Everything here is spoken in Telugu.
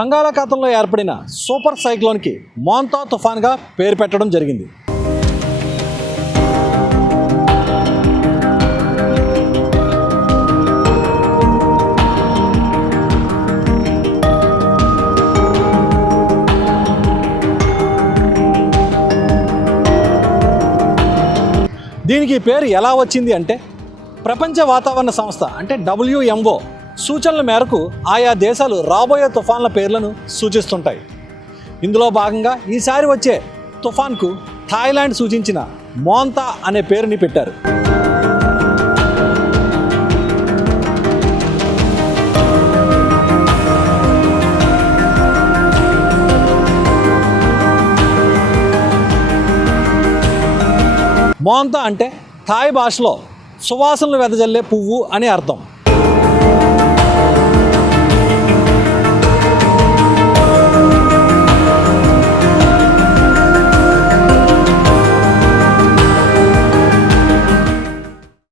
బంగాళాఖాతంలో ఏర్పడిన సూపర్ సైక్లోన్కి మోంతా తుఫాన్గా పేరు పెట్టడం జరిగింది. దీనికి పేరు ఎలా వచ్చింది అంటే ప్రపంచ వాతావరణ సంస్థ అంటే WMO సూచనల మేరకు ఆయా దేశాలు రాబోయే తుఫాన్ల పేర్లను సూచిస్తుంటాయి. ఇందులో భాగంగా ఈసారి వచ్చే తుఫాన్కు థాయిలాండ్ సూచించిన మోంతా అనే పేరుని పెట్టారు. మోంతా అంటే థాయ్ భాషలో సువాసనలు వెదజల్లే పువ్వు అని అర్థం.